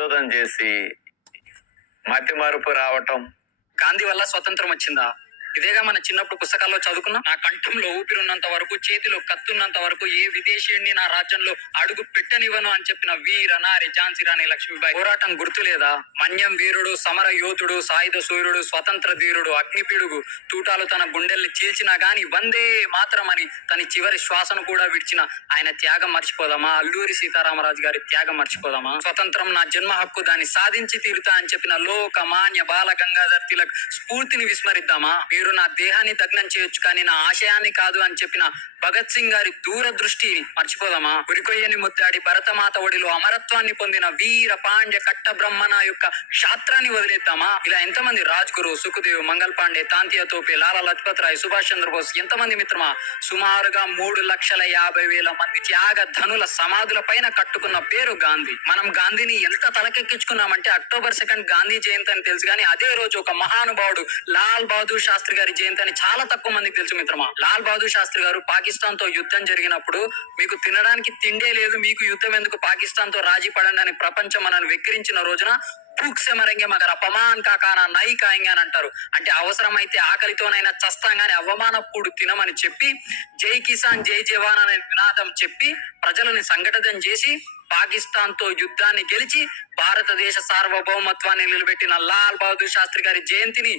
పరిశోధన చేసి మతి మరుపు రావటం. గాంధీ వల్ల స్వతంత్రం వచ్చిందా? ఇదేగా మన చిన్నప్పుడు పుస్తకాల్లో చదువుకున్నాం. నా కంఠంలో ఊపిరున్నంత వరకు, చేతిలో కత్తున్నంత వరకు ఏ విదేశీయుడిని నా రాజ్యంలో అడుగు పెట్టనివ్వను అని చెప్పిన వీర నారి ఝాన్సీ రాణి లక్ష్మీబాయి పోరాటం గుర్తు లేదా? మన్యం వీరుడు, సమర యోధుడు, సాయుధ సూర్యుడు, స్వతంత్ర ధీరుడు, అగ్నిపీడుగు, తూటాలు తన గుండెల్ని చీల్చినా గాని వందే మాత్రమని తన చివరి శ్వాసను కూడా విడిచిన ఆయన త్యాగం మర్చిపోదామా? అల్లూరి సీతారామరాజు గారి త్యాగం మర్చిపోదామా? స్వతంత్రం నా జన్మ హక్కు, దాన్ని సాధించి తీరుతా అని చెప్పిన లోకమాన్య బాల గంగాధర్ తిలక్ స్ఫూర్తిని విస్మరిద్దామా? మీరు నా దేహాన్ని దగ్నం చేయొచ్చు కానీ నా ఆశయాన్ని కాదు అని చెప్పిన భగత్ సింగ్ గారి దూరదృష్టిని మర్చిపోదామా? ఉరికొయ్యని ముద్దాడి భరతమాత ఒడిలో అమరత్వాన్ని పొందిన వీర పాండ్య కట్ట బ్రహ్మణ యొక్క క్షాత్రాన్ని వదిలేద్దామా? ఇలా ఎంతమంది రాజ్ గురు, సుఖదేవ్, మంగల్ పాండే, తాంతియా తోపే, లాలా లజపత్ రాయ్, సుభాష్ చంద్రబోస్, ఎంతమంది మిత్రమా? సుమారుగా 3,50,000 మంది త్యాగ ధనుల సమాధుల పైన కట్టుకున్న పేరు గాంధీ. మనం గాంధీని ఎంత తలకెక్కించుకున్నామంటే అక్టోబర్ 2 గాంధీ జయంతి అని తెలుసు కానీ అదే రోజు ఒక మహానుభావుడు లాల్ బహదూర్ శాస్త్రి గారి జయంతి అని చాలా తక్కువ మందికి తెలుసు మిత్రమా. లాల్ బహదూర్ శాస్త్రి గారు పాకిస్తాన్ తో యుద్ధం జరిగినప్పుడు మీకు తినడానికి తిండే లేదు, మీకు యుద్ధం ఎందుకు, పాకిస్తాన్ తో రాజీ పడండి అని ప్రపంచం మనల్ని వెక్కిరించిన రోజున భూక్ సే మరెంగే మగర్ అపమాన్ కాకానా నై కాయింగ్ అని అంటారు. అంటే అవసరమైతే ఆకలితోనైనా చస్తాం గాని అవమానప్పుడు తినమని చెప్పి జై కిసాన్ జై జవాన్ అనే నినాదం చెప్పి ప్రజలని సంఘటితం చేసి పాకిస్తాన్ తో యుద్ధాన్ని గెలిచి భారతదేశ సార్వభౌమత్వాన్ని నిలబెట్టిన లాల్ బహదూర్ శాస్త్రి గారి జయంతిని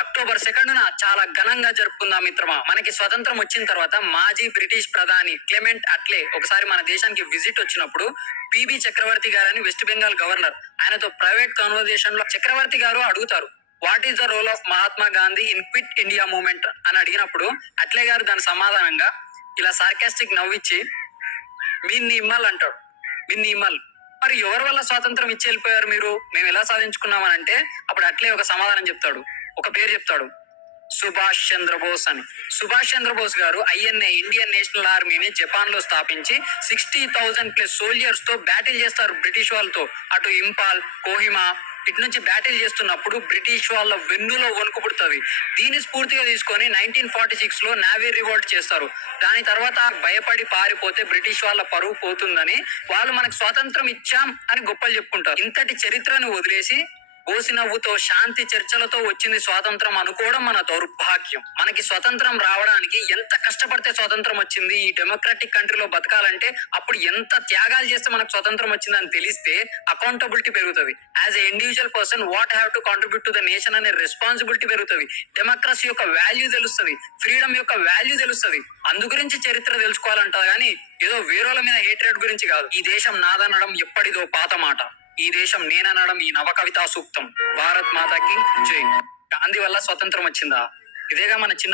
అక్టోబర్ 2న చాలా ఘనంగా జరుపుకుందాం మిత్రమా. మనకి స్వతంత్రం వచ్చిన తర్వాత మాజీ బ్రిటిష్ ప్రధాని క్లెమెంట్ అట్లే ఒకసారి మన దేశానికి విజిట్ వచ్చినప్పుడు పిబి చక్రవర్తి గారని వెస్ట్ బెంగాల్ గవర్నర్, ఆయనతో ప్రైవేట్ కాన్వర్జేషన్ లో చక్రవర్తి గారు అడుగుతారు what is the role of Mahatma Gandhi in quit India movement అని అడిగినప్పుడు అట్లే గారు దాని సమాధానంగా ఇలా సార్కాస్టిక్ నవ్విచ్చి మిన్ని ఇమ్మల్ అంటాడు. మిన్ని ఇమ్మల్. మరి ఎవరి వల్ల స్వాతంత్రం ఇచ్చి వెళ్ళిపోయారు మీరు, మేము ఎలా సాధించుకున్నామని అంటే అప్పుడు అట్లే ఒక సమాధానం చెప్తాడు, ఒక పేరు చెప్తాడు, సుభాష్ చంద్రబోస్ అని. సుభాష్ చంద్రబోస్ గారు ఐఎన్ఏ ఇండియన్ నేషనల్ ఆర్మీని జపాన్ లో స్థాపించి 60,000+ సోల్జర్స్ తో బ్యాటిల్ చేస్తారు బ్రిటిష్ వాళ్ళతో. అటు ఇంపాల్, కోహిమా ఇటు నుంచి బ్యాటిల్ చేస్తున్నప్పుడు బ్రిటిష్ వాళ్ళ వెన్నులో వణుకు పుడుతుంది. దీన్ని స్ఫూర్తిగా తీసుకొని 1946 లో నావీ రివోల్ట్ చేస్తారు. దాని తర్వాత భయపడి పారిపోతే బ్రిటిష్ వాళ్ళ పరువు పోతుందని వాళ్ళు మనకు స్వాతంత్రం ఇచ్చాం అని గొప్పలు చెప్పుకుంటారు. ఇంతటి చరిత్రను వదిలేసి ఓసి నవ్వుతో శాంతి చర్చలతో వచ్చింది స్వాతంత్రం అనుకోవడం మన దౌర్భాగ్యం. మనకి స్వతంత్రం రావడానికి ఎంత కష్టపడితే స్వాతంత్రం వచ్చింది, ఈ డెమోక్రటిక్ కంట్రీలో బతకాలంటే అప్పుడు ఎంత త్యాగాలు చేస్తే మనకు స్వతంత్రం వచ్చిందని తెలిస్తే అకౌంటబిలిటీ పెరుగుతుంది. As a individual person what have to contribute to the nation అనే రెస్పాన్సిబిలిటీ పెరుగుతుంది. డెమోక్రసీ యొక్క వాల్యూ తెలుస్తుంది, ఫ్రీడమ్ యొక్క వాల్యూ తెలుస్తుంది. అందు గురించి చరిత్ర తెలుసుకోవాలంటారు కానీ ఏదో వేరేల మీద హేట్రేట్ గురించి కాదు. ఈ దేశం నాదనడం ఎప్పటిదో పాత మాట, ఈ దేశం నేననడం ఈ నవ కవితా సూక్తం. భారత్ మాతాకి జై. గాంధీ వల్ల స్వతంత్రం వచ్చిందా? ఇదేగా మన చిన్న